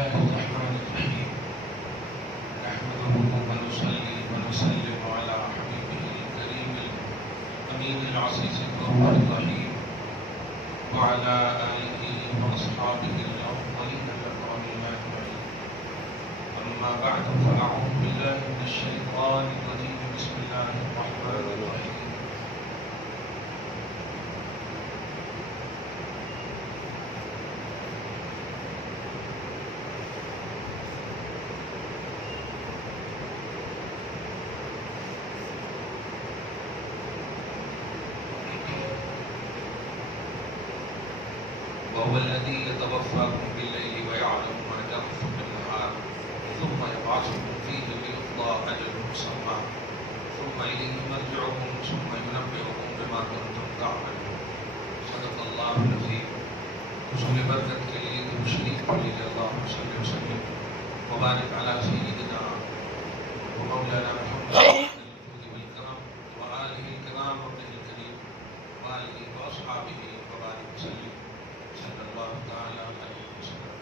الله الرحمن الرحيم نحمده ونصلي ونسلم على حبيبه الكريم الأمين العزيز الغفور الرحيم وعلى آله وأصحابه الأفضلين الأكرمين أجمعين. أما بعد فأعوذ بالله من الشيطان الرجيم. بسم الله الرحمن الرحيم. وهو الذي يتوفاكم بالليل ويعلم ما جرحتم بالنهار ثم يبعثكم فيه ليقضى أجل مسمى ثم إليه مرجعكم ثم ينبئكم بما كنتم تعملون. صدق الله العظيم. حصول برکت کے لیے تشریف پڑھیے. اللهم صل وسلم وبارك على سيدنا ومولانا محمد الفوز والكرم وآله الكرام وابنه الكريم وآله وأصحابه وبارك وسلم صلی اللہ تعالیٰ علیہ وسلم.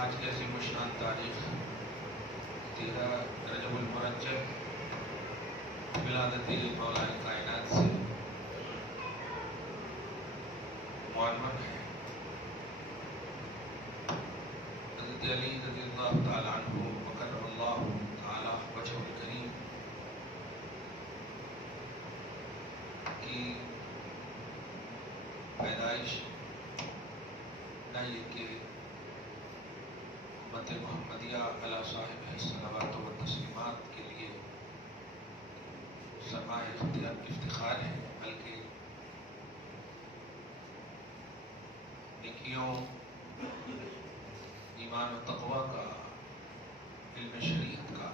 آج کی عظیم الشان تاریخ 13 رجب المرجب ولادت مولا کائنات سے معلوم ہے. حضرت علی رضی اللہ تعالیٰ عنہ وکرم اللہ تعالیٰ وجہہ الکریم کی پیدائش نہ یہ کہ امت محمدیہ علی صاحب الصلوات و تسلیمات کے لیے سرمایہ افتخار ہے، بلکہ نیکیوں، ایمان و تقوی کا، علم شریعت کا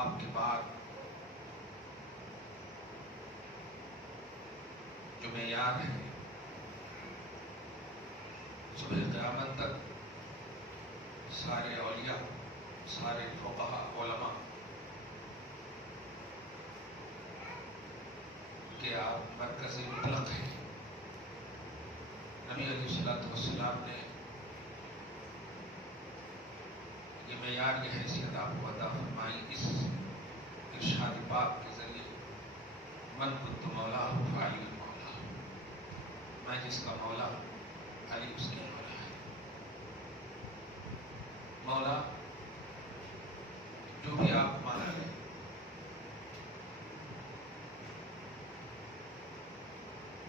آپ کے بعد جو معیار ہے صبح قیامت تک سارے اولیاء، سارے فقہاء، علماء کہ آپ مرکز مطلق ہیں. نبی علیہ الصلوۃ والسلام نے یہ معیار، یہ حیثیت آپ کو عطا فرمائی اس ارشاد پاک کے ذریعے. من کنت مولا فعلی مولا، میں جس کا مولا علی اس کے مولا ہے. مولا جو بھی آپ مانا ہے،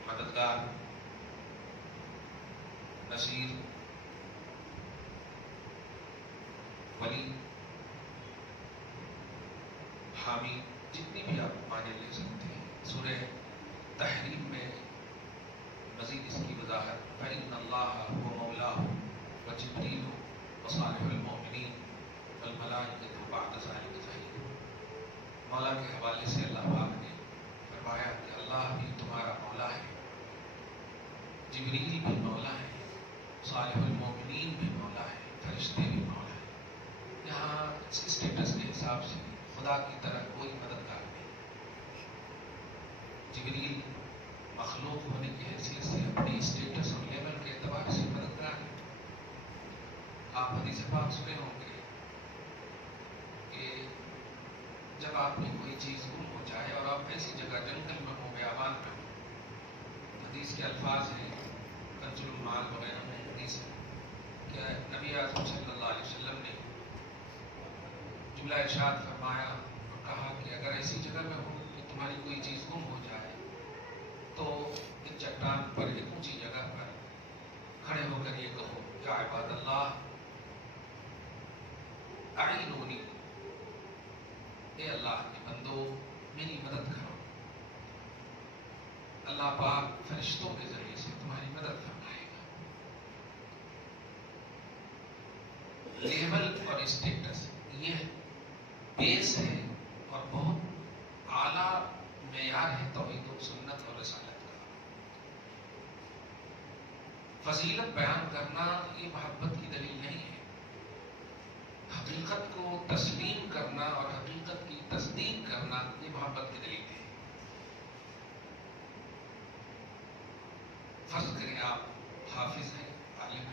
مددگار، نصیر، ولی، حامی، جتنی بھی آپ معنی لے سکتے ہیں. سورہ تحریم میں مزید اس کی وضاحت فَإِنَّ اللَّهَ هُوَ مَوْلَاهُ وَجِبْرِيلُ وَصَالِحُ الْمُؤْمِنِينَ وَالْمَلَائِكَةُ بَعْدَ ذَلِكَ ظَهِيرٌ. مولا کے حوالے سے اللہ پاک نے فرمایا کہ اللہ بھی تمہارا مولا ہے، جبریل بھی مولا ہے، صالح المومنین بھی مولا ہے، فرشتے بھی مولا ہے. یہاں اسٹیٹس کے حساب سے خدا کی طرح کوئی مددگار نہیں. جبریل مخلوق ہونے کی حیثیت سے اپنی اسٹیٹس اور لیول کے اعتبار سے مددگار ہے. آپ حدیث پاک سنے ہوں گے کہ جب آپ کی کوئی چیز گم ہو جائے اور آپ ایسی جگہ جنگل میں ہو، بیابان میں ہو، حدیث کے الفاظ ہیں کنز المال وغیرہ میں حدیث ہے کہ نبی اعظم صلی اللہ علیہ وسلم نے جملہ ارشاد فرمایا اور کہا کہ اگر ایسی جگہ میں ہو کہ تمہاری کوئی چیز گم ہو جائے تو ایک چٹان پر، ایک اونچی جگہ پر کھڑے ہو کر یہ کہو یا عباد اللہ اعینونی، اے اللہ کے بندو میری مدد کرو. اللہ پاک فرشتوں کے ذریعے سے تمہاری مدد فرمائے گا. لیول اور اسٹیٹس یہ بیس ہے اور بہت اعلیٰ معیار ہے توحید و سنت اور رسالت کا. فضیلت بیان کرنا یہ محبت کی دلیل نہیں ہے. حقیقت کو تسلیم کرنا اور حقیقت کی تصدیق کرنا یہ محبت کی دلیل ہے. فرض کریں آپ حافظ ہیں، عالم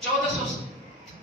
1400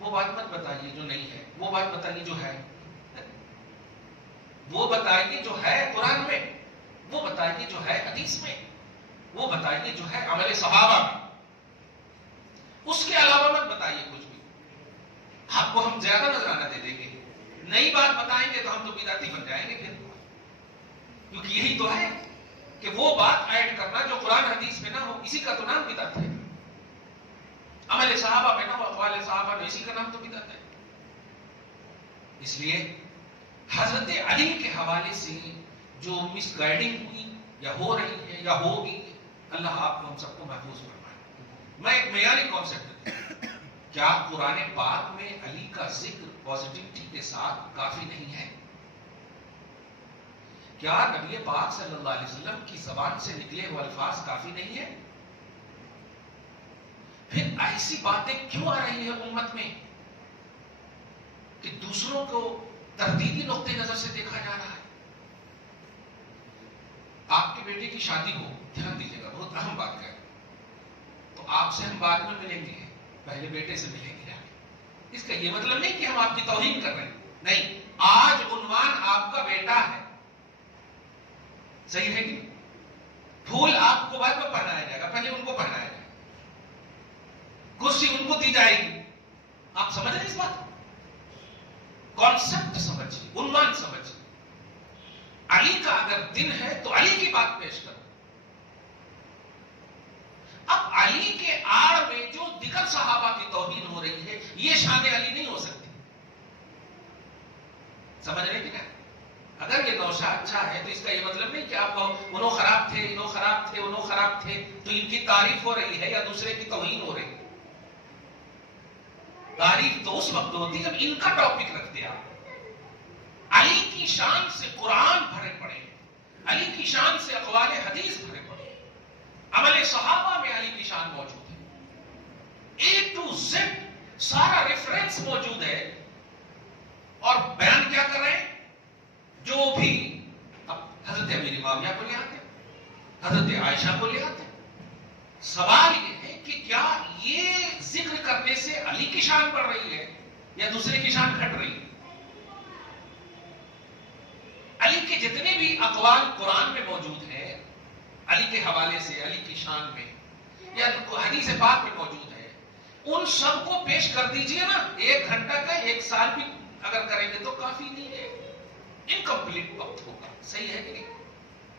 وہ بات مت بتائیے جو نہیں ہے، وہ بات بتائیے جو ہے، وہ بتائیے جو ہے قرآن میں، وہ بتائیے جو ہے حدیث میں، وہ بتائیے جو ہے عمل صحابہ میں، اس کے علاوہ مت بتائیے کچھ بھی. آپ کو ہم زیادہ نذرانہ دے دیں گے، نئی بات بتائیں گے تو ہم تو بدعتی بن جائیں گے پھر، کیونکہ یہی تو ہے کہ وہ بات ایڈ کرنا جو قرآن حدیث میں نہ ہو، اسی کا تو نام بدعت ہے. عمل صحابہ میں نہ ہو، اقوال صحابہ میں، اسی کا نام تو بدعت ہے. اس لیے حضرت علی کے حوالے سے جو مس گائیڈنگ ہوئی یا ہو رہی ہے یا ہوگی، اللہ آپ کو ہم سب کو محفوظ فرمائے. میں ایک معیاری کانسیپٹ دوں، کیا قرآن پاک میں علی کا ذکر پازیٹیوٹی کے ساتھ کافی نہیں ہے؟ کیا نبی پاک صلی اللہ علیہ وسلم کی زبان سے نکلے ہوئے الفاظ کافی نہیں ہے؟ پھر ایسی باتیں کیوں آ رہی ہیں امت میں کہ دوسروں کو تردیدی نقطۂ نظر سے دیکھا جا رہا ہے؟ آپ کے بیٹے کی شادی ہو، دھیان دیجیے گا، بہت اہم بات ہے، تو آپ سے ہم بعد میں ملیں گے، پہلے بیٹے سے ملیں گے. اس کا یہ مطلب نہیں کہ ہم آپ کی توہین کر رہے ہیں، نہیں، آج عنوان آپ کا بیٹا ہے، صحیح ہے کہ پھول آپ کو بعد میں پہنایا جائے گا، پہلے ان کو پہنایا جائے گا، کرسی ان کو دی جائے گی. آپ سمجھ رہے ہیں اس بات کو؟ کانسیپٹ سمجھیے، عنوان سمجھیے. علی کا اگر دن ہے تو علی کی بات پیش کرو. اب علی کے آڑ میں جو دیگر صحابہ کی توہین ہو رہی ہے، یہ شان علی نہیں ہو سکتی. سمجھ رہے کہ اگر یہ نوشاد اچھا ہے تو اس کا یہ مطلب نہیں کہ آپ انہوں خراب تھے، انہوں خراب تھے، انہوں خراب تھے تو ان کی تعریف ہو رہی ہے یا دوسرے کی توہین ہو رہی ہے. تعریف تو اس وقت ہوتی جب ان کا ٹاپک رکھتے آپ. علی کی شان سے قرآن بھرے پڑے، علی کی شان سے اقوال حدیث بھرے پڑے، عمل صحابہ میں علی کی شان موجود ہے، اے ٹو زیڈ سارا ریفرنس موجود ہے. اور بیان کیا کر رہے ہیں؟ جو بھی اب حضرت امیر معاویہ کو لے آتے، حضرت عائشہ کو لے آتے. سوال یہ ہے کہ کیا یہ ذکر کرنے سے علی کی شان بڑھ رہی ہے یا دوسرے کی شان گھٹ رہی ہے؟ علی کے جتنے بھی اقوال قرآن میں موجود ہیں، علی کے حوالے سے، علی کی شان میں یا حدیث پاک میں موجود ہے، ان سب کو پیش کر دیجئے نا. 1 گھنٹہ کا 1 سال بھی اگر کریں گے تو کافی نہیں ہے، انکمپلیٹ وقت ہوگا. صحیح ہے کہ نہیں؟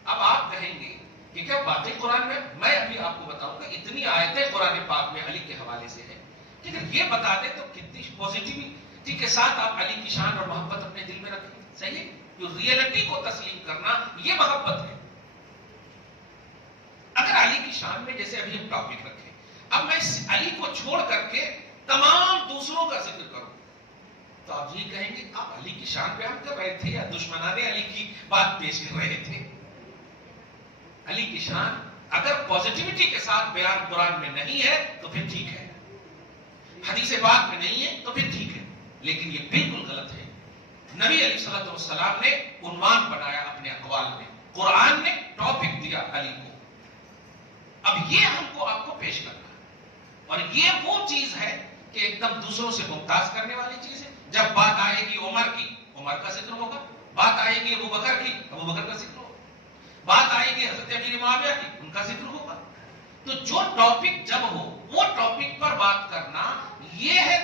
اب آپ کہیں گے کہ کیا باقی قرآن میں ابھی آپ کو بتاؤں گا اتنی آیتیں قرآن پاک میں علی کے حوالے سے ہیں کہ اگر یہ بتا دیں تو کتنی پوزیٹیوٹی کے ساتھ آپ علی کی شان اور محبت اپنے دل میں رکھیں. صحیح ہے؟ ریئلٹی کو تسلیم کرنا یہ محبت ہے. اگر علی کی شان میں جیسے ابھی ہم ٹاپک رکھیں، اب میں علی کو چھوڑ کر کے تمام دوسروں کا ذکر کروں تو آپ یہ کہیں گے آپ علی کی شان بیان کر رہے تھے یا دشمنان علی کی بات پیش کر رہے تھے؟ علی کی شان اگر پازیٹیوٹی کے ساتھ بیان قرآن میں نہیں ہے تو پھر ٹھیک ہے، حدیث پاک میں نہیں ہے تو پھر ٹھیک ہے، لیکن یہ بالکل غلط ہے. نبی علیہ الصلوۃ والسلام نے عنوان بنایا اپنے اقوال میں، قرآن نے ٹاپک دیا علی کو. اب یہ ہم کو آپ کو پیش کرنا ہے، اور یہ وہ چیز ہے کہ ایک دم دوسروں سے ممتاز کرنے والی چیز ہے. جب بات آئے گی عمر کی، عمر کا ذکر ہوگا. بات آئے گی ابو بکر کی، ابو بکر کا ذکر ہوگا. بات آئے گی حضرت امیر معاویہ کی، ان کا ذکر ہوگا. تو جو ٹاپک جب ہو وہ ٹاپک پر بات کرنا، یہ ہے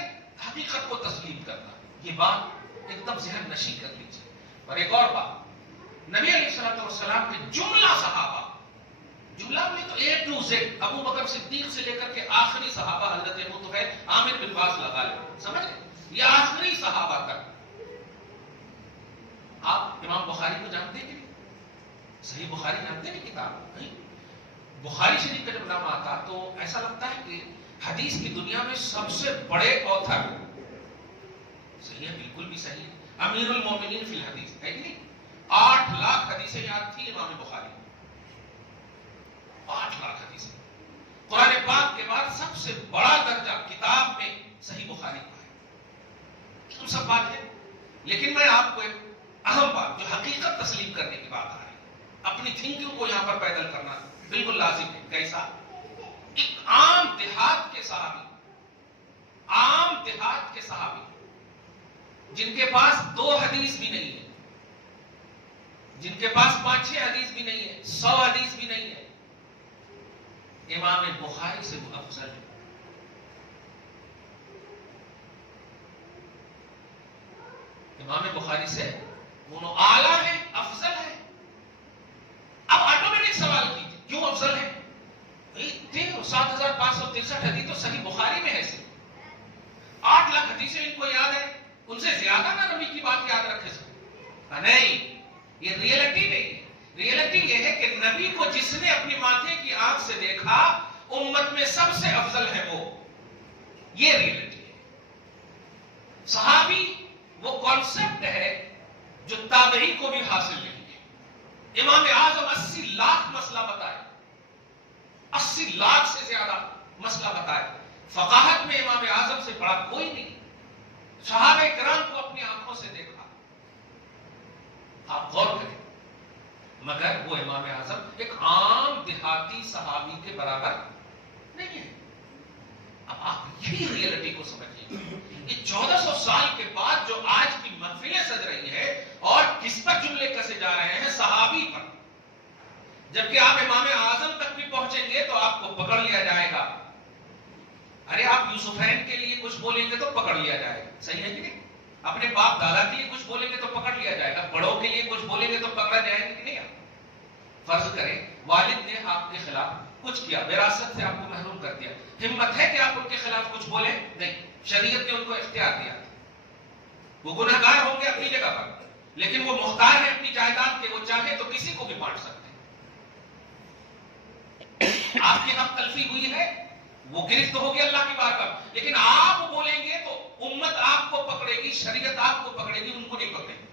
حقیقت کو تسلیم کرنا. یہ بات ایک دم ذہن نشی کر لیجیے. اور ایک اور بات، نبی علیہ الصلوۃ والسلام کے جملہ صحابہ، جملہ میں تو اے ٹو زیڈ، ابو بکر صدیق سے لے کر کے آخری صحابہ حضرت ابو طفیل، عامر بن واس لگا لیں، سمجھ لیں، یہ آخری صحابہ تک. آپ امام بخاری کو جانتے ہیں کہ صحیح بخاری جانتے ہیں کتاب؟ بخاری شریف کا جب نام آتا تو ایسا لگتا ہے کہ حدیث کی دنیا میں سب سے بڑے اوتھر. صحیح ہے، بالکل بھی صحیح ہے، امیر المومنین فی الحدیث ہے کہ نہیں؟ 8 لاکھ حدیثیں یاد تھی امام بخاری، 8 لاکھ حدیثیں. قرآن پاک کے بعد سب سے بڑا درجہ کتاب میں صحیح بخاری کا ہے. ہم سب بات ہے، لیکن میں آپ کو ایک اہم بات جو حقیقت تسلیم کرنے کی بات آ رہی ہے، اپنی تھنکنگ کو یہاں پر پیدل کرنا بالکل لازم ہے. کیسا؟ ایک عام دیہات کے صحابی عام دیہات کے صحابی جن کے پاس 2 حدیث بھی نہیں ہے، جن کے پاس 5-6 حدیث بھی نہیں ہے، 100 حدیث بھی نہیں ہے، امام بخاری سے وہ افضل ہے۔ امام بخاری سے وہ اعلیٰ ہے، افضل ہے۔ اب آٹومیٹک سوال کیجیے کیوں افضل ہے؟ 7563 حدیث تو صحیح بخاری میں ہے، صرف 8 لاکھ حدیثیں ان کو یاد ہے، ان سے زیادہ نہ نبی کی بات یاد رکھے سکتے؟ نہیں، یہ ریئلٹی نہیں ہے۔ ریئلٹی یہ ہے کہ نبی کو جس نے اپنی ماتھے کی آنکھ سے دیکھا، امت میں سب سے افضل ہے وہ، یہ ریئلٹی ہے۔ صحابی وہ کانسیپٹ ہے جو تابعی کو بھی حاصل نہیں ہے۔ امام اعظم 80 لاکھ مسئلہ بتائے، 80 لاکھ سے زیادہ مسئلہ بتائے، فقاہت میں امام اعظم سے بڑا کوئی نہیں۔ صحابہ کرام کو اپنی آنکھوں سے دیکھا، آپ غور کریں، مگر وہ امام اعظم ایک عام دیہاتی صحابی کے برابر نہیں ہے۔ اب آپ یہی ریئلٹی کو سمجھیے۔ یہ 1400 سال کے بعد جو آج کی محفلیں سج رہی ہے، اور کس پر جملے کسے جا رہے ہیں؟ صحابی پر۔ جبکہ آپ امام اعظم تک بھی پہنچیں گے تو آپ کو پکڑ لیا جائے گا۔ ارے آپ یوسفین کے لیے کچھ بولیں گے تو پکڑ لیا جائے گا، صحیح ہے کہ نہیں؟ اپنے باپ دادا کے لیے کچھ بولیں گے تو پکڑ لیا جائے گا، بڑوں کے لیے کچھ بولیں گے تو پکڑا جائے گا کہ نہیں؟ فرض کریں والد نے آپ کے خلاف کچھ کیا، وراثت سے آپ کو محروم کر دیا، ہمت ہے کہ آپ ان کے خلاف کچھ بولیں؟ نہیں، شریعت نے ان کو اختیار دیا، وہ گناہ گار ہوں گے اپنی جگہ پر، لیکن وہ مختار ہے اپنی جائیداد کے، وہ چاہے تو کسی کو بھی بانٹ سکتے ہیں۔ آپ کی حق تلفی ہوئی ہے، وہ گرفت ہوگی اللہ کی بارگاہ، لیکن آپ بولیں گے تو امت آپ کو پکڑے گی، شریعت آپ کو پکڑے گی، ان کو نہیں پکڑے گی۔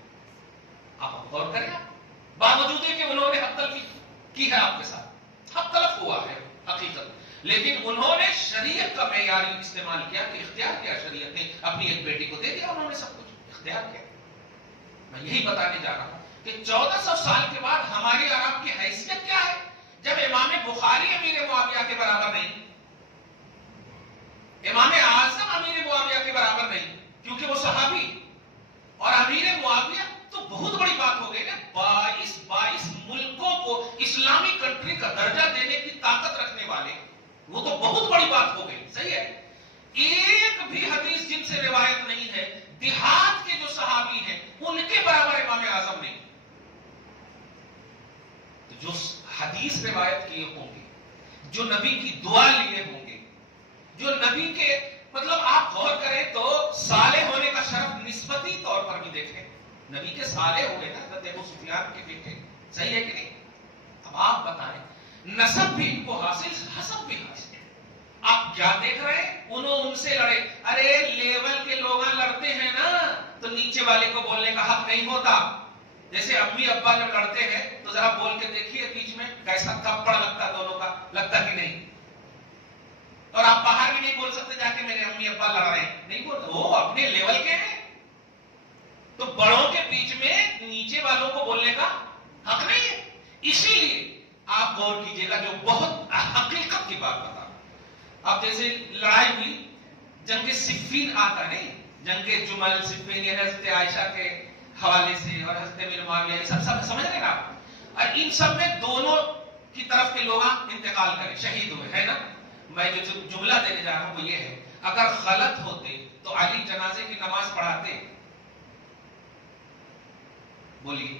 آپ غور کریں، باوجود کہ انہوں نے حق تلفی کی ہے آپ کے ساتھ، حق تلف ہوا ہے حقیقت، لیکن انہوں نے شریعت کا معیاری استعمال کیا کہ اختیار کیا، شریعت نے اپنی ایک بیٹی کو دے دیا، انہوں نے سب کچھ اختیار کیا۔ میں یہی بتانے جا رہا ہوں کہ 1400 سال کے بعد ہماری اور آپ کی حیثیت کیا ہے، جب امام بخاری امیر معاویہ کے برابر نہیں، امام اعظم امیر معاویہ کے برابر نہیں، کیونکہ وہ صحابی، اور امیر معاویہ تو بہت بڑی بات ہو گئی نا، 22 ملکوں کو اسلامی کنٹری کا درجہ دینے کی طاقت رکھنے والے، وہ تو بہت بڑی بات ہو گئی، صحیح ہے؟ ایک بھی حدیث جن سے روایت نہیں ہے، دیہات کے جو صحابی ہیں ان کے برابر امام اعظم نہیں۔ تو جو حدیث روایت کیے ہوں گے، جو نبی کی دعا لیے ہوں گے، جو نبی کے مطلب آپ غور کریں تو صالح ہونے کا شرف نسبتی طور پر بھی دیکھیں، نبی کے صالح ہوئے نا حضرت ابو سفیان کے بیٹے، صحیح ہے کہ نہیں؟ اب آپ بتائیں، نسب بھی ان کو حاصل، حسب بھی حاصل، آپ کیا دیکھ رہے ہیں؟ انہوں ان سے لڑے، ارے لیول کے لوگ لڑتے ہیں نا تو نیچے والے کو بولنے کا حق نہیں ہوتا۔ جیسے امی ابا جب لڑتے ہیں تو ذرا بول کے دیکھیے بیچ میں کیسا تھپڑ لگتا دونوں کا، لگتا کہ نہیں؟ اور آپ باہر بھی نہیں بول سکتے جا کے میرے امی ابا لڑ رہے ہیں، نہیں بولتے، وہ اپنے لیول کے ہیں، تو بڑوں کے بیچ میں نیچے والوں کو بولنے کا حق نہیں ہے۔ اسی لیے آپ غور کیجئے گا، جو بہت حقیقت کی بات بتا، اب جیسے لڑائی ہوئی، جنگ صفین آتا نہیں، جنگ جمل صفین، یہ حضرت عائشہ کے حوالے سے اور حضرت امیر معاویہ، یہ سب سمجھ رہے ہیں آپ؟ اور ان سب میں دونوں کی طرف کے لوگ انتقال کرے، شہید ہوئے، ہے نا؟ میں جو جملہ دینے جا رہا ہوں وہ یہ ہے، اگر غلط ہوتے تو علی جنازے کی نماز پڑھاتے؟ بولیے۔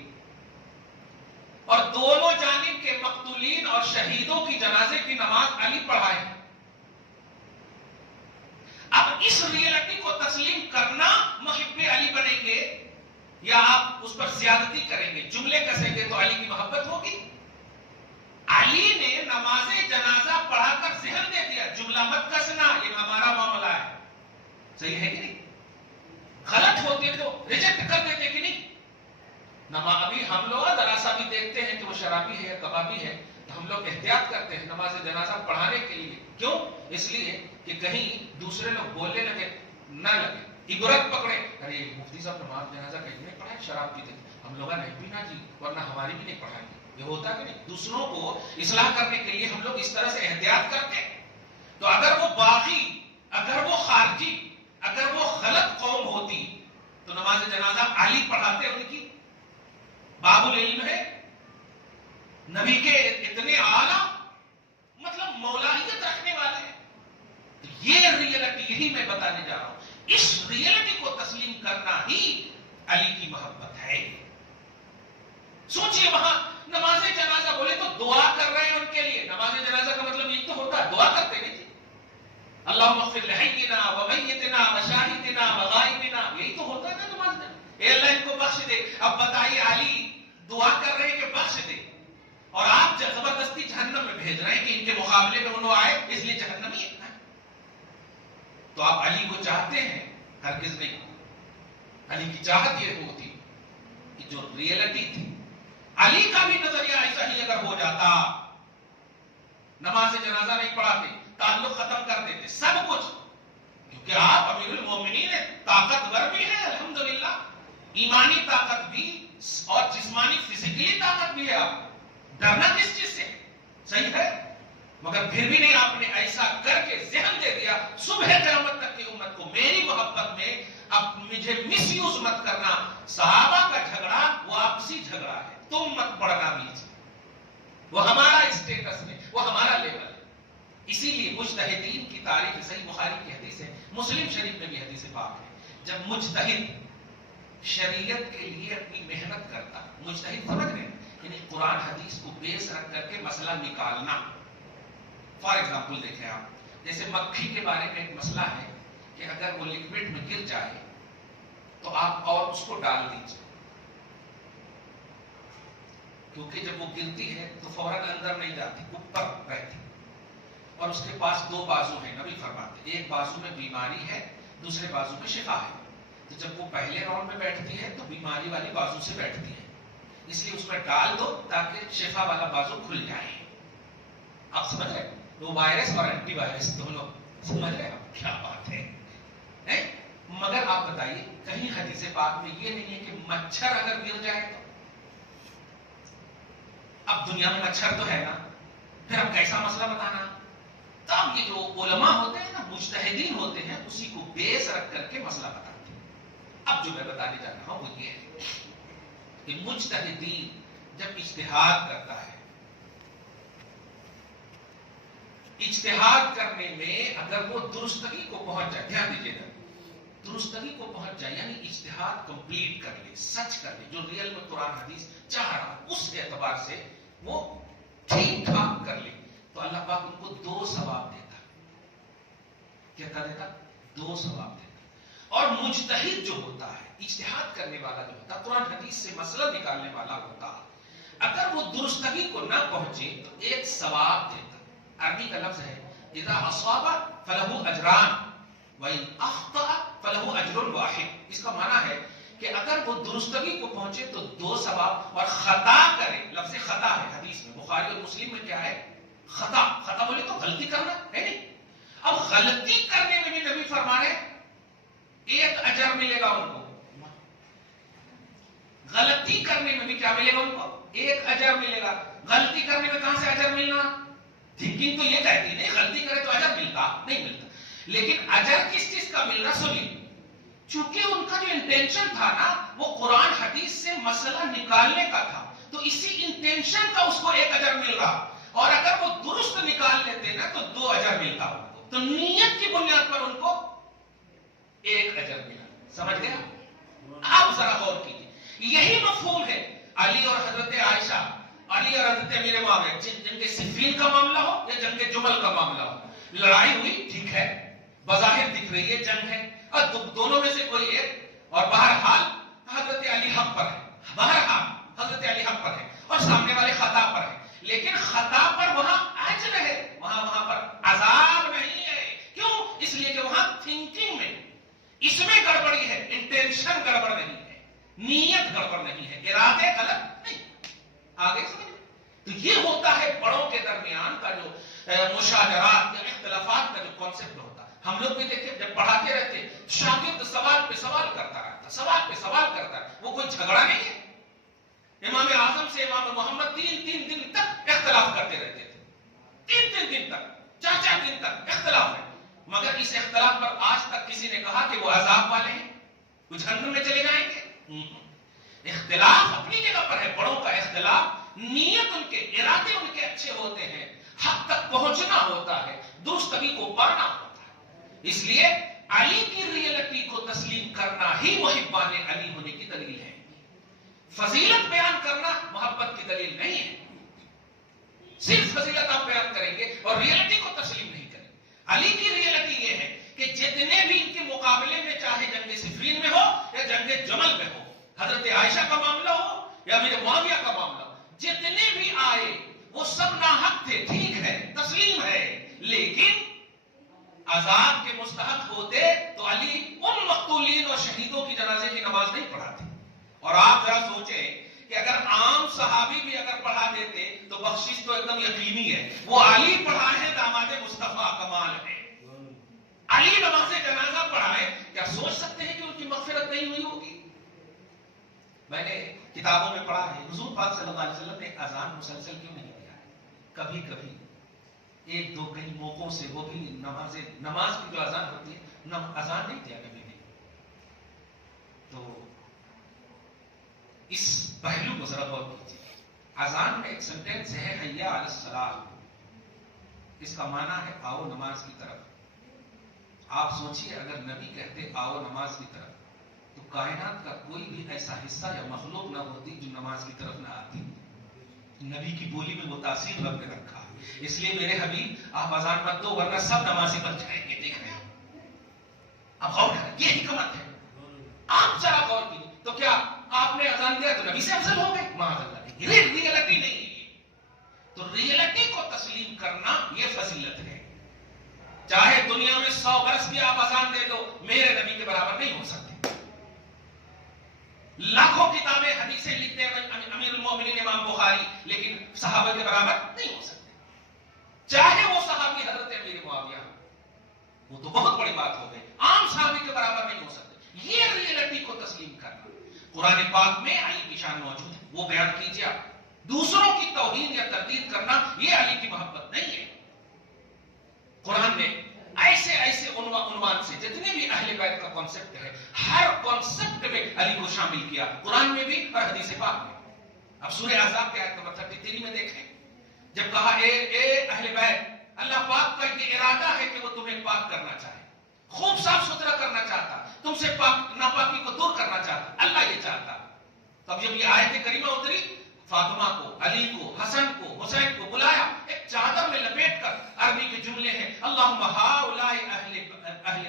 اور دونوں جانب کے مقتولین اور شہیدوں کی جنازے کی نماز علی پڑھائے۔ اب اس ریئلٹی کو تسلیم کرنا محب علی بنیں گے یا آپ اس پر زیادتی کریں گے، جملے کسیں گے تو علی کی محبت ہوگی؟ علی نے نماز جنازہ پڑھا کر ذہن دے دیا، جملہ مت کسنا، یہ ہمارا معاملہ ہے، صحیح ہے کہ نہیں؟ غلط ہوتے تو ریجیکٹ کر دیتے کہ نہیں؟ ابھی ہم لوگ ذرا سا بھی دیکھتے ہیں کہ وہ شرابی ہے یا کبابی ہے تو ہم لوگ احتیاط کرتے ہیں نماز جنازہ پڑھانے کے لیے، کیوں؟ اس لیے کہ کہیں دوسرے لوگ بولنے لگے نہ لگے، عبرت پکڑے، ارے مفتی صاحب نماز جنازہ کہیں نہیں پڑھائے، شراب پیتے، ہم لوگ نہیں پینا جی، ورنہ ہماری بھی نہیں پڑھائیں گے، یہ ہوتا کہ نہیں؟ دوسروں کو اصلاح کرنے کے لیے ہم لوگ اس طرح سے احتیاط کرتے ہیں۔ تو اگر وہ باغی، اگر وہ خارجی، اگر وہ غلط قوم ہوتی تو نماز جنازہ علی پڑھاتے ان کی؟ باب العلم ہے، نبی کے اتنے اعلیٰ مطلب مولائیت رکھنے والے ہیں. یہ ریئلٹی، یہی میں بتانے جا رہا ہوں، اس ریئلٹی کو تسلیم کرنا ہی علی کی محبت ہے. سوچئے وہاں نماز جنازہ بولے تو دعا کر رہے ہیں ان کے لیے. نماز جنازہ کا مطلب یہ تو ہوتا ہے دعا کرتے ہیں جی، اللہم اغفر لحینا ومیتنا وشاہدنا وغائبنا، یہی تو ہوتا ہے نا نماز میں. اے اللہ ان کو بخش دے. اب بتائیے علی دعا کر رہے ہیں کہ بخش دے، اور آپ زبردستی جہنم میں بھیج رہے ہیں کہ ان کے مقابلے میں انہوں آئے اس لیے جہنمی ہے. تو آپ علی کو چاہتے ہیں؟ ہرگز نہیں. علی کی چاہت یہ ہوتی کہ جو ریئلٹی تھی، علی کا بھی نظریہ ایسا ہی اگر ہو جاتا، نماز جنازہ نہیں پڑھاتے، تعلق ختم کر دیتے، سب کچھ، کیونکہ آپ امیر المومنین ہیں، طاقتور بھی ہیں الحمدللہ، ایمانی طاقت بھی اور جسمانی فزیکلی طاقت بھی ہے. آپ ڈرنا کس چیز سے؟ صحیح ہے، مگر پھر بھی نہیں، آپ نے ایسا کر کے ذہن دے دیا صبح قیامت تک کی امت کو میری محبت میں اب مجھے مس یوز مت کرنا. صحابہ کا جھگڑا وہ آپسی جھگڑا ہے، تم مت پڑھنا بیچ، وہ ہمارا اسٹیٹس میں، وہ ہمارا لیول ہے. اسی لیے مجتہدین کی تعریف صحیح بخاری کی حدیث ہے، مسلم شریف میں بھی حدیث پاک ہے، جب مجتہد شریعت کے لیے اپنی محنت کرتا، مجتہد سمجھ رہے ہیں یعنی قرآن حدیث کو بیس رکھ کر کے مسئلہ نکالنا. فار ایگزامپل دیکھیں آپ، جیسے مکھی کے بارے میں ایک مسئلہ ہے کہ اگر وہ لکوڈ میں گر جائے تو آپ اور اس کو ڈال دیجیے، کیونکہ جب وہ گرتی ہے تو فوراً اندر نہیں جاتی، اوپر رہتی، اور اس کے پاس دو بازو ہیں. نبی فرماتے ایک بازو میں بیماری ہے، دوسرے بازو میں شفا ہے. تو جب وہ پہلے راؤنڈ میں بیٹھتی ہے تو بیماری والی بازو سے بیٹھتی ہے، اس لیے اس میں ڈال دو تاکہ شفا والا بازو کھل جائے. آپ سمجھ رہے ہیں؟ وہ وائرس اور اینٹی وائرس دونوں، سمجھ رہے ہیں آپ کیا بات ہے. مگر آپ بتائیے کہیں حدیث پاک میں یہ نہیں ہے کہ مچھر اگر گر جائے تو؟ اب دنیا میں مچھر تو ہے نا، پھر اب کیسا مسئلہ بتانا؟ تب یہ جو علماء ہوتے ہیں نا، مجتہدین ہوتے ہیں، اسی کو بیس رکھ کر کے مسئلہ بتاتے ہیں. اب جو میں بتانے جا رہا ہوں وہ یہ ہے کہ مجتہدین جب اجتہاد کرتا ہے، اجتہاد کرنے میں اگر وہ درستگی کو پہنچ جائے، دھیان دیجیے گا، درستگی کو پہنچ جائے یعنی اجتہاد کمپلیٹ کر لے، سچ کر لے، جو ریئل میں قرآن حدیث چاہ رہا اس اعتبار سے وہ ٹھیک ٹھاک کر لے، تو اللہ پاک ان کو 2 ثواب دیتا. کیا دیتا؟ 2 ثواب دیتا. اور مجتہد جو ہوتا ہے، اجتہاد کرنے والا جو ہوتا، قرآن حدیث سے مسئلہ نکالنے والا ہوتا، اگر وہ درستگی کو نہ پہنچے تو 1 ثواب دیتا. عربی کا لفظ ہے اذا اصاب فله اجران وان اخطا فله اجر واحد. اس کا معنی ہے کہ اگر وہ درستگی کو پہنچے تو 2 ثواب، اور خطا کرے، لفظ خطا ہے حدیث میں، بخاری اور مسلم میں کیا ہے؟ خطا. خطا بولے تو غلطی کرنا ہے نہیں. اب غلطی کرنے میں بھی نبی فرما رہے 1 اجر ملے گا ان کو. غلطی کرنے میں بھی کیا ملے گا ان کو؟ 1 اجر ملے گا. غلطی کرنے میں کہاں سے اجر ملنا؟ تھنکنگ تو یہ کہتی نہیں غلطی کرے تو اجر ملتا نہیں ملتا، لیکن اجر کس چیز کا مل رہا؟ سنیے، چونکہ ان کا جو انٹینشن تھا نا وہ قرآن حدیث سے مسئلہ نکالنے کا تھا، تو اسی انٹینشن کا اس کو 1 اجر مل رہا، اور اگر وہ درست نکال لیتے نا تو 2 اجر ملتا ان کو. تو نیت کی بنیاد پر ان کو 1 اجر ملا. سمجھ گیا؟ آپ ذرا غور کیجیے، یہی مفہوم ہے علی اور حضرت عائشہ، علی اور حضرت امیر معاویہ، جن کے صفین کا معاملہ ہو یا جنگ کے جمل کا معاملہ ہو. لڑائی ہوئی، ٹھیک ہے، بظاہر دکھ رہی ہے جنگ ہے، اور دونوں میں سے کوئی ایک، اور بہرحال حضرت علی حق پر ہے، بہرحال حضرت علی حق پر ہے اور سامنے والے خطا پر ہے، لیکن خطا پر وہاں اجر ہے، وہاں پر عذاب نہیں ہے. کیوں؟ اس لیے کہ وہاں تھنکنگ میں، اس میں گڑبڑی ہے، انٹینشن گڑبڑ نہیں ہے، نیت گڑبڑ نہیں ہے، ارادے غلط نہیں. آگے سمجھ. تو یہ ہوتا ہے بڑوں کے درمیان کا جو مشاجرات یا اختلافات کا جو کانسیپٹ ہوتا. ہم لوگ بھی دیکھیں جب پڑھاتے رہتے شاگرد سوال پہ سوال کرتا رہتا، سوال پہ سوال کرتا ہے، وہ کوئی جھگڑا نہیں ہے. امام اعظم سے امام محمد 3 دن تک اختلاف کرتے رہتے تھے، 3 دن تک، 4 دن تک اختلاف ہے. مگر اس اختلاف پر آج تک کسی نے کہا کہ وہ عذاب والے ہیں، وہ جہنم میں چلے جائیں گے؟ اختلاف اپنی جگہ پر ہے، بڑوں کا اختلاف، نیت ان کے، ارادے ان کے اچھے ہوتے ہیں، حق تک پہنچنا ہوتا ہے، درستگی کو پانا ہوتا ہے۔ اس لیے علی کی ریئلٹی کو تسلیم کرنا ہی محبان علی ہونے کی دلیل ہے۔ فضیلت بیان کرنا محبت کی دلیل نہیں ہے۔ صرف فضیلت آپ بیان کریں گے اور ریئلٹی کو تسلیم نہیں کریں گے۔ علی کی ریئلٹی یہ ہے کہ جتنے بھی ان کے مقابلے میں، چاہے جنگ صفین میں ہو یا جنگ جمل میں ہو، حضرت عائشہ کا معاملہ ہو یا میرے معاویہ کا معاملہ ہو، جتنے بھی آئے وہ سب ناحق تھے، ٹھیک ہے، تسلیم ہے، لیکن عذاب کے مستحق ہوتے تو علی ان مقتولین اور شہیدوں کی جنازے کی نماز نہیں پڑھاتے۔ اور آپ ذرا سوچیں کہ اگر عام صحابی بھی اگر پڑھا دیتے تو بخشش تو ایک دم یقینی ہے، وہ علی پڑھائے ہیں، داماد مصطفیٰ، کمال ہے۔ علی نماز جنازہ پڑھائے، کیا سوچ سکتے ہیں کہ ان کی مغفرت نہیں ہوئی ہوگی؟ میں نے کتابوں میں پڑھا ہے حضور پاک صلی اللہ علیہ وسلم نے اذان مسلسل کیوں نہیں کیا ہے؟ کبھی کبھی ایک دو کئی موقعوں سے، وہ بھی نماز کی جو اذان ہوتی ہے، اذان نہیں کیا کبھی بھی۔ تو اس پہلو کو ذرا غور کیجیے۔ اذان میں ایک سینٹینس ہے حی علی الصلاۃ، اس کا معنی ہے آؤ نماز کی طرف۔ آپ سوچئے اگر نبی کہتے آؤ نماز کی طرف تو کائنات کا کوئی بھی ایسا حصہ یا مخلوق نہ ہوتی جو نماز کی طرف نہ آتی۔ نبی کی بولی میں وہ تاثیر رب نے رکھا، اس لیے میرے حبیب آپ اذان مت دو ورنہ سب نمازی بن جائیں گے۔ دیکھ رہے ہیں اب غور کریں، یہ حکمت ہے۔ آپ ذرا غور کیجیے، تو کیا آپ نے اذان دیا تو نبی سے افضل ہو گئے؟ معاذ اللہ، یہ ریئلٹی نہیں ہے۔ تو ریئلٹی کو تسلیم کرنا یہ فضیلت ہے۔ چاہے دنیا میں 100 برس بھی آپ اذان دے دو، میرے نبی کے برابر نہیں ہو سکتے۔ لاکھوں کتابیں حدیثیں لکھتے ہیں امیر المومنین امام بخاری، لیکن صحابہ کے برابر نہیں ہو سکتے۔ چاہے وہ صحابی حضرت امیر معاویہ، وہ تو بہت بڑی بات ہو گئی، عام صحابی کے برابر نہیں ہو سکتے۔ یہ ریئلٹی کو تسلیم کرنا۔ قرآن پاک میں علی کی شان موجود ہے، وہ بیان کیجیے آپ۔ دوسروں کی توہین یا تردید کرنا یہ علی کی محبت نہیں ہے۔ قرآن نے ایسے ایسے عنوان سے جتنے بھی اہل بیت کا کانسیپٹ ہے، ہر کانسیپٹ میں علی کو شامل کیا، قرآن میں بھی اور حدیث پاک میں۔ اب سورہ احزاب کے آیت نمبر 33 میں دیکھیں، جب کہا اے اہل بیت، اللہ پاک کا یہ ارادہ ہے کہ وہ تمہیں پاک کرنا چاہے، خوب صاف ستھرا کرنا چاہتا، تم سے ناپاکی کو دور کرنا چاہتا، اللہ یہ چاہتا۔ تب جب یہ آیت کریمہ اتری، فاطمہ کو، علی کو، حسن کو، حسین کو بلایا، ایک چادر میں لپیٹ کر، عربی کے جملے ہیں اللہم ہؤلاء اہل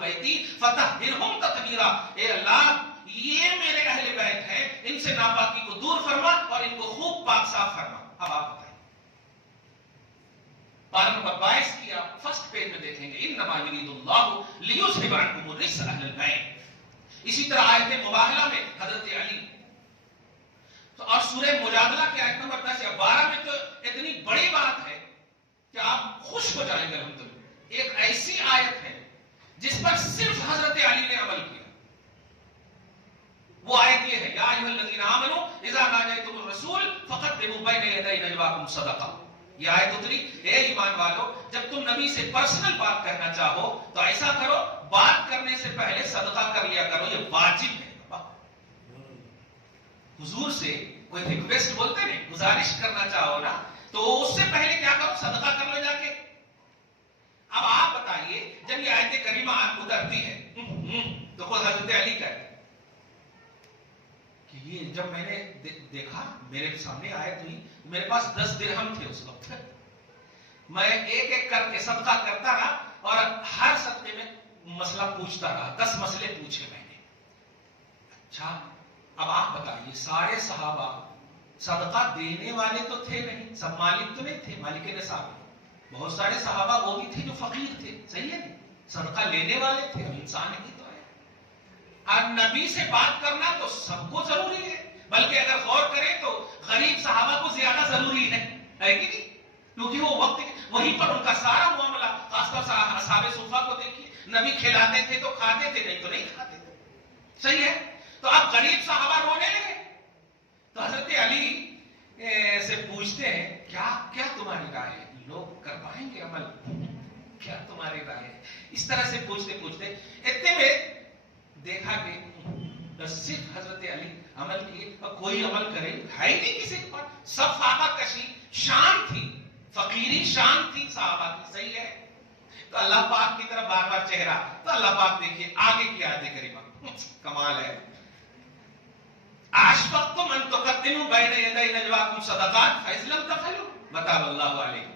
بیتی فطہرہم تطہیرا، اے اللہ یہ میرے اہل بیت ہیں، ان سے ناپاکی کو دور فرما اور ان کو خوب پاک صاف فرما۔ اب آپ بتائیں، پارہ نمبر 22 کی آپ فرسٹ پیج میں دیکھیں گے، انما یرید اللہ لیذھب عنکم الرجس اہل البیت۔ اسی طرح آیت مباہلہ میں حضرت علی، تو اور سورہ مجادلہ کی آیت نمبر 10 یا 12 میں تو اتنی بڑی بات ہے کہ آپ خوش ہو جائیں گے الحمدللہ۔ ایک ایسی آیت ہے جس پر صرف حضرت علی نے عمل کیا، وہ آیت یہ ہے یا ایھا الذین آمنوا اذا ناجیتم الرسول فقدموا بین یدی نجواکم صدقہ۔ یہ آیت اتری، اے ایمان والو جب تم نبی سے پرسنل بات کہنا چاہو تو ایسا کرو، بات کرنے سے پہلے صدقہ کر لیا کرو، یہ واجب ہے۔ حضور سے کوئی ریکویسٹ بولتے ہیں، گزارش کرنا چاہو نا تو اس سے پہلے کیا کرو، صدقہ کر لو جا کے۔ اب آپ بتائیے جب یہ آیت کریمہ اترتی ہے تو خود حضرت علی کہتے کہ یہ جب میں نے دیکھا، میرے سامنے آیت ہوئی، میرے پاس 10 درہم تھے اس وقت، میں ایک ایک کر کے صدقہ کرتا رہا اور ہر صدقے میں مسئلہ پوچھتا رہا، 10 مسئلے پوچھے میں نے۔ اچھا اب آپ بتائیے، سارے صحابہ صدقہ دینے والے تو تھے نہیں، سب مالک تو نہیں تھے، مالک نصاب، بہت سارے صحابہ وہ بھی تھے جو فقیر تھے، صحیح ہے نہیں، صدقہ لینے والے تھے، ہم انسان ہی تو ہے۔ اب نبی سے بات کرنا تو سب کو ضروری ہے، بلکہ اگر غور کریں تو غریب صحابہ کو زیادہ ضروری ہے کہ نہیں؟ کیونکہ وہ وقت وہیں پر ان کا سارا معاملہ، خاص طور سے اصحاب صفہ کو دیکھیے، نبی کھلاتے تھے تو کھاتے تھے، نہیں تو نہیں کھاتے تھے، صحیح ہے؟ تو اب غریب صحابہ رونے لگے تو حضرت علی سے پوچھتے ہیں کیا تمہاری رائے ہے، لوگ کر پائیں گے عمل؟ کیا تمہاری رائے ہے؟ اس طرح سے پوچھتے پوچھتے اتنے میں دیکھا کہ صرف حضرت علی عمل کیے اور کوئی عمل کرے ہے ہی نہیں کسی کے پاس. سب فاقہ کشی شان تھی، فقیری شان تھی صحابہ کی. صحیح ہے. تو اللہ پاک کی طرف بار بار چہرہ، تو اللہ پاک دیکھیے آگے کی آیت کریمہ کمال ہے. اشفقتم ان تقدموا بین یدی نجواکم صدقات فاذ لم تفعلوا وتاب اللہ علیکم.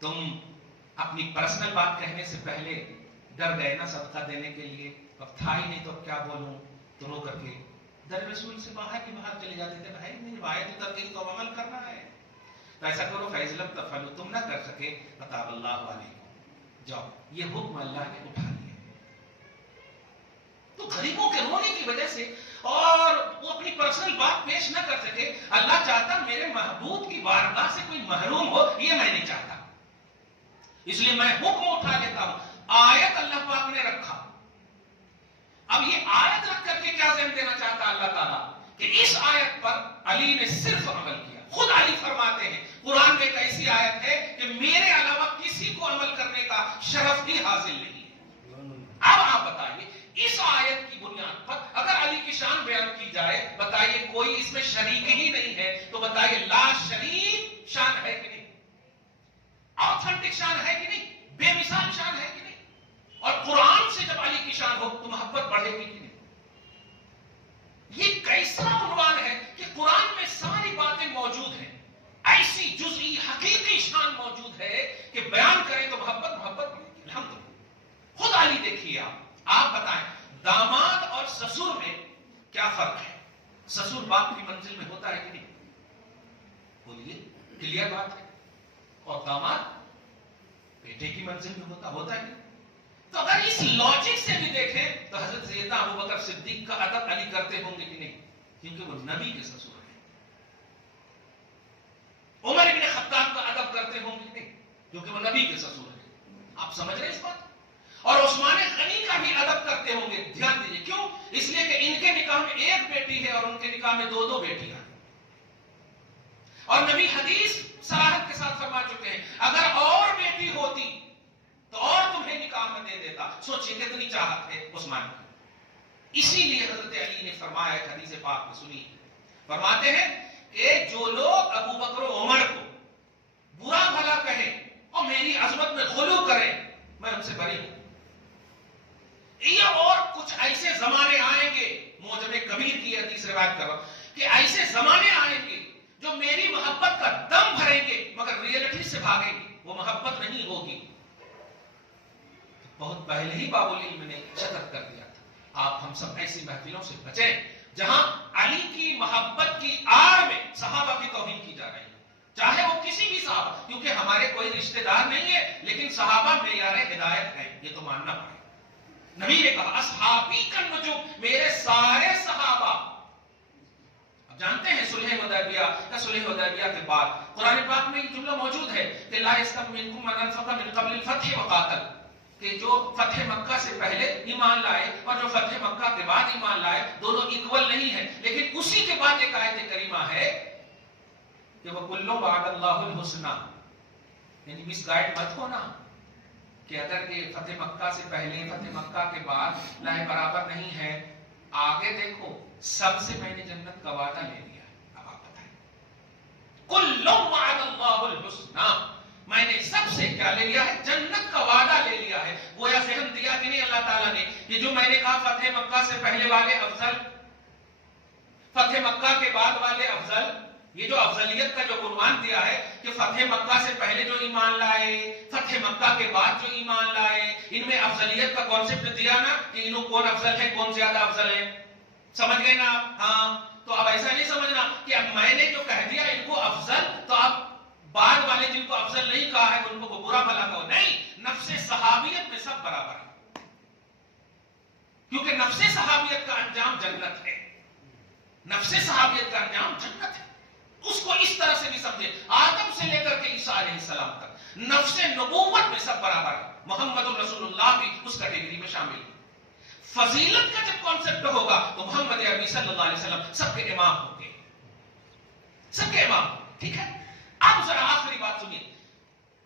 تم اپنی پرسنل بات کہنے سے پہلے ڈر گئے نا صدقہ دینے کے لیے، اب تھا ہی نہیں تو اب کیا بولوں، تو رو کر کے در رسول سے باہر کی باہر چلے جاتے تھے. بھائی میری آیت اتر گئی تو عمل کرنا ہے، تو ایسا کرو فیض لم تفعلوا، تم نہ کر سکے وتاب اللہ علیکم. جاؤ، یہ حکم اللہ نے اٹھا لیا. تو غریبوں کے رونے کی وجہ سے اور وہ اپنی پرسنل بات پیش نہ کر سکے. اللہ چاہتا میرے محبوب کی بارگاہ سے کوئی محروم ہو، یہ میں نہیں چاہتا، اس لیے میں حکم اٹھا لیتا ہوں. آیت اللہ پاک نے رکھا. اب یہ آیت رکھ کر کے کیا ذہن دینا چاہتا اللہ تعالیٰ کہ اس آیت پر علی نے صرف عمل کیا. خود علی فرماتے ہیں قرآن میں ایک ایسی آیت ہے کہ میرے علاوہ کسی کو عمل کرنے کا شرف بھی حاصل نہیں ہے. اب آپ بتائیے اس آیت کی بنیاد پر اگر علی کی شان بیان کی جائے، بتائیے کوئی اس میں شریک ہی نہیں ہے، تو بتائیے لا شریک شان ہے کہ نہیں؟ آتھنٹک شان ہے کہ نہیں؟ بے مثال شان ہے کہ نہیں؟ اور قرآن سے جب علی کی شان ہو تو محبت بڑھے گی کہ نہیں؟ یہ کیسا عنوان ہے کہ قرآن میں ساری باتیں موجود ہیں، ایسی جزئی حقیقی شان موجود ہے کہ بیان کریں تو محبت بڑھے گی. الحمدللہ. خود علی دیکھیے آپ بتائیں داماد اور سسر میں کیا فرق ہے؟ سسر باپ کی منزل میں ہوتا ہے کہ نہیں؟ بولیے، کلیئر بات ہے. اور داماد بیٹے کی منزل میں ہوتا ہے. تو اگر اس لاجک سے بھی دیکھیں تو حضرت سیدنا ابوبکر صدیق کا ادب علی کرتے ہوں گے کہ نہیں؟ کیونکہ وہ نبی کے سسر ہیں. عمر ابن خطاب کا ادب کرتے ہوں گے کہ نہیں؟ کیونکہ وہ نبی کے سسر ہیں. آپ سمجھ رہے ہیں اس بات؟ اور عثمان غنی کا بھی ادب کرتے ہوں گے. دھیان دیجیے کیوں؟ اس لیے کہ ان کے نکاح میں ایک بیٹی ہے اور ان کے نکاح میں دو بیٹیاں ہیں. اور نبی حدیث صراحت کے ساتھ فرما چکے ہیں اگر اور بیٹی ہوتی تو اور تمہیں نکاح میں دے دیتا. سوچیے کتنی چاہت ہے عثمان کی. اسی لیے حضرت علی نے فرمایا ہے، حدیث پاک میں سنی، فرماتے ہیں کہ جو لوگ ابو بکر و عمر کو برا بھلا کہیں اور میری عظمت میں غلو کریں، میں ان سے بری ہوں. یہ اور کچھ ایسے زمانے آئیں گے، موجب کبیر کی حدیث روایت کر رہا ہوں کہ ایسے زمانے آئیں گے جو میری محبت کا دم بھریں گے مگر ریئلٹی سے بھاگیں گے، وہ محبت نہیں ہوگی. بہت پہلے ہی باب العلم نے شطر کر دیا تھا. آپ ہم سب ایسی محفلوں سے بچیں جہاں علی کی محبت کی آڑ میں صحابہ کی توہین کی جا رہی ہے، چاہے وہ کسی بھی صحابہ، کیونکہ ہمارے کوئی رشتہ دار نہیں ہے لیکن صحابہ معیار ہدایت ہیں، یہ تو ماننا پڑے. نبی نے کہا اصحابی کالنجوم، میرے سارے صحابہ. اب جانتے ہیں صلح حدیبیہ کے بعد قرآن پاک میں یہ جملہ موجود ہے کہ لا یستوی منکم من انفق من قبل الفتح وقاتل، کہ جو فتح مکہ سے پہلے ایمان لائے اور جو فتح مکہ کے بعد ایمان لائے دونوں ایکول نہیں ہیں. لیکن اسی کے بعد ایک آیت کریمہ ہے کہ وَكُلٌّ وَعَدَ اللَّهُ الْحُسْنَى، یعنی مس گائیڈ مت ہونا کہ اگر یہ فتح مکہ سے پہلے فتح مکہ کے بعد لائے برابر نہیں ہے. آگے دیکھو سب سے میں نے جنت کا وعدہ لے لیا ہے. اب آپ بتائیں كُلٌّ وَعَدَ اللَّهُ الْحُسْنَى، میں نے سب سے کیا لے لیا ہے؟ جنت کا وعدہ لے لیا ہے. گویا ذہن دیا کہ نہیں اللہ تعالیٰ نے کہ جو میں نے کہا فتح مکہ سے پہلے والے افضل، فتح مکہ کے بعد والے افضل، یہ جو افضلیت کا جو عنوان دیا ہے کہ فتح مکہ سے پہلے جو ایمان لائے، فتح مکہ کے بعد جو ایمان لائے، ان میں افضلیت کا کانسیپٹ دیا نا کہ انہوں کون افضل ہے، کون زیادہ افضل ہے. سمجھ گئے نا آپ؟ ہاں. تو اب ایسا نہیں سمجھنا کہ اب میں نے جو کہہ دیا ان کو افضل تو اب بعد والے جن کو افضل نہیں کہا ہے ان کو برا بھلا کہو. نہیں، نفس صحابیت میں سب برابر ہے، کیونکہ نفس صحابیت کا انجام جنت ہے. نفس صحابیت کا انجام جنت ہے. اس کو اس طرح سے بھی سمجھے، آدم سے لے کر کے عیسیٰ علیہ السلام تک نفس نبوت میں سب برابر ہے. محمد رسول اللہ بھی اس کیٹیگری میں شامل ہے. فضیلت کا جب کانسیپٹ ہوگا تو محمد عربی صلی اللہ علیہ وسلم سب کے امام ہوں گے، سب کے امام. ٹھیک ہے. اب ذرا آخری بات سنیے.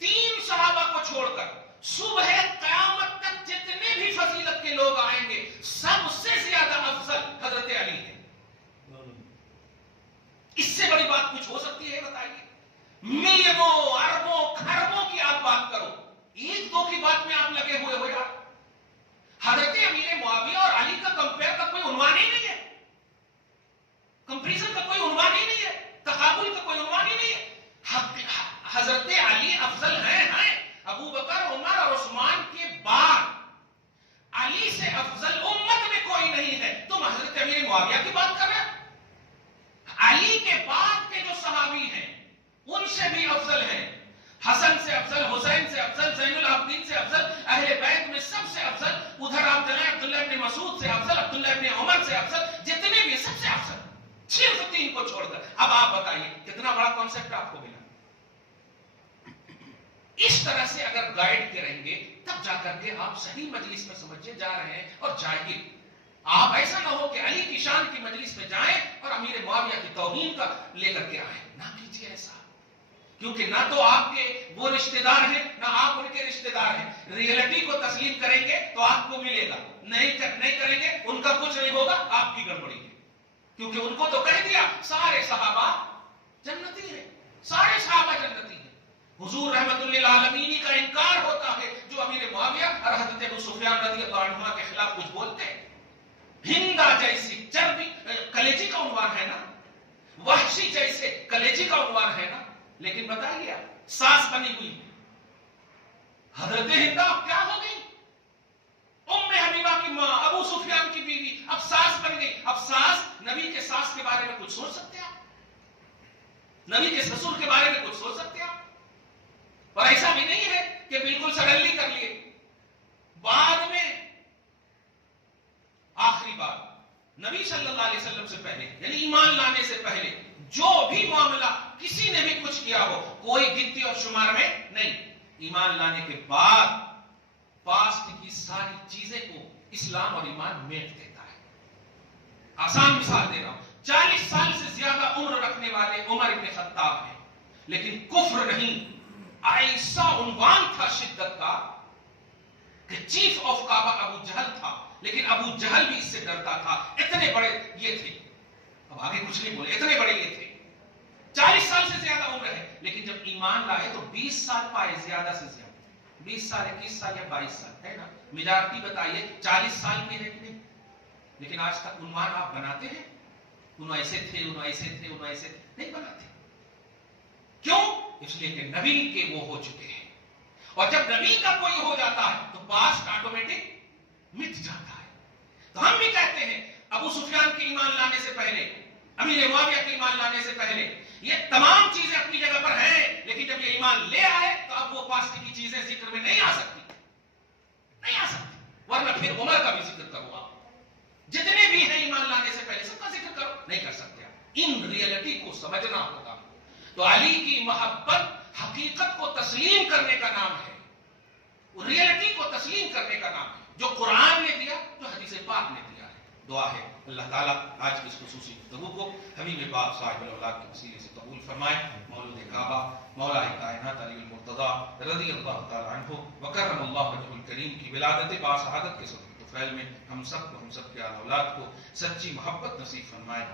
3 صحابہ کو چھوڑ کر صبح قیامت تک جتنے بھی فضیلت کے لوگ آئیں گے سب سے زیادہ افضل حضرت علی ہے. اس سے بڑی بات کچھ ہو سکتی ہے؟ بتائیے. ملینوں اربوں کھربوں کی آپ بات کرو, 1-2 کی بات میں آپ لگے ہوئے ہو یار. حضرت امیر معاویہ اور علی کا کمپیئر کا کوئی عنوان ہی نہیں ہے, کمپیریزن کا کوئی عنوان ہی نہیں ہے, تقابل کا کوئی عنوان ہی نہیں ہے. حضرت علی افضل ہیں. ابو بکر عمر اور عثمان کے بعد علی سے افضل امت میں کوئی نہیں ہے. تم حضرت امیر معاویہ کی بات کر رہے ہیں. علی کے بعد کے جو صحابی ہیں ان سے بھی افضل ہیں. حسن سے افضل, حسین سے افضل, زین العابدین سے افضل, اہل بیت میں سب سے افضل. ادھر آپ چلیں عبداللہ ابن مسعود سے افضل, عبداللہ ابن عمر سے افضل, جتنے بھی سب سے افضل, صرف 3 کو چھوڑ کر. اب آپ بتائیے کتنا بڑا کانسیپٹ آپ کو ملا. اس طرح سے اگر گائیڈ کریں گے تب جا کر کے آپ صحیح مجلس میں سمجھے جا رہے ہیں. اور جائیے, آپ ایسا نہ ہو کہ علی کی شان کی مجلس میں جائیں اور امیر معاویہ کی توہین کا لے کر کے آئیں. نہ کیجیے ایسا, کیونکہ نہ تو آپ کے وہ رشتہ دار ہیں نہ آپ ان کے رشتہ دار ہیں. ریئلٹی کو تسلیم کریں گے تو آپ کو ملے گا, نہیں کریں گے ان کا کچھ نہیں ہوگا, آپ کی گڑبڑی ہے. کیونکہ ان کو تو کہہ دیا سارے صحابہ جنتی ہیں, سارے صحابہ جنتی ہیں. حضور رحمت للعالمین کا انکار ہوتا ہے جو امیر معاویہ اور حضرت ابو سفیان رضی اللہ عنہ کے خلاف کچھ بولتے ہیں. ہندا جیسی چربی کلیجی کا عنوان ہے نا, وحشی جیسے کلیجی کا عنوان ہے نا, لیکن بتائیے آپ ساس بنی ہوئی حضرت ہندا اب کیا ہو گئی؟ ام حبیبہ کی ماں, ابو سفیان کی بیوی, اب ساس بن گئی. اب ساس, نبی کے ساس کے بارے میں کچھ سوچ سکتے ہیں آپ؟ نبی کے سسر کے بارے میں کچھ سوچ سکتے ہیں آپ؟ اور ایسا بھی نہیں ہے کہ بالکل سڈنلی کر لیے. بعد میں آخری بات نبی صلی اللہ علیہ وسلم سے پہلے, یعنی ایمان لانے سے پہلے جو بھی معاملہ کسی نے بھی کچھ کیا ہو کوئی گنتی اور شمار میں نہیں. ایمان لانے کے بعد پاسٹ کی ساری چیزیں کو اسلام اور ایمان میٹ دیتا ہے. آسان مثال دے رہا ہوں, 40 سال سے زیادہ عمر رکھنے والے عمر ابن خطاب ہیں, لیکن کفر نہیں. ایسا عنوان تھا شدت کا کہ چیف آف کعبہ ابو جہل تھا, لیکن ابو جہل بھی اس سے ڈرتا تھا. اتنے بڑے یہ تھے, اب آگے کچھ نہیں بولے, اتنے بڑے یہ تھے. 40 سال سے زیادہ عمر ہے, لیکن جب ایمان لائے تو 20 سال پائے, زیادہ سے زیادہ 20 سال, 21 سال یا 22 سال ہے نا. میجارٹی بتائیے 40 سال کی ہے کہ نہیں. لیکن آج تک عنوان آپ بناتے ہیں, انہوں ایسے تھے, انہوں ایسے تھے, انہوں ایسے تھے, نہیں بناتے. کیوں؟ اس لیے کہ نبی کے وہ ہو چکے ہیں, اور جب نبی کا کوئی ہو جاتا ہے تو پاسٹ آٹومیٹک مٹ جاتا ہے. تو ہم بھی کہتے ہیں ابو سفیان کے ایمان لانے سے پہلے, امیر معاویہ کے ایمان لانے سے پہلے یہ تمام چیزیں اپنی جگہ پر ہیں, لیکن جب یہ ایمان لے آئے تو اب وہ پاسٹ کی چیزیں ذکر میں نہیں آ سکتی, نہیں آ سکتی. ورنہ پھر عمر کا بھی ذکر کرو, آپ جتنے بھی ہیں ایمان لانے سے پہلے سب کا ذکر کرو, نہیں کر سکتے. ان ریئلٹی کو سمجھنا ہوگا. تو علی کی محبت حقیقت کو تسلیم کرنے کا نام ہے, ریئلٹی کو تسلیم کرنے کا نام ہے, جو قرآن نے دیا, جو حدیث پاک نے دیا ہے. دعا ہے اللہ تعالیٰ آج کی اس خصوصی گفتگو کو حبیب پاک صاحب الاولاد کے وسیلے سے قبول فرمائے. مولود کعبہ مولا کائنات علی المرتضی رضی اللہ تعالیٰ عنہ وکرم اللہ وجہہ الکریم کی ولادت باسعادت کے صدقہ طفیل میں ہم سب کو, ہم سب کے اولاد کو سچی محبت نصیب فرمائے.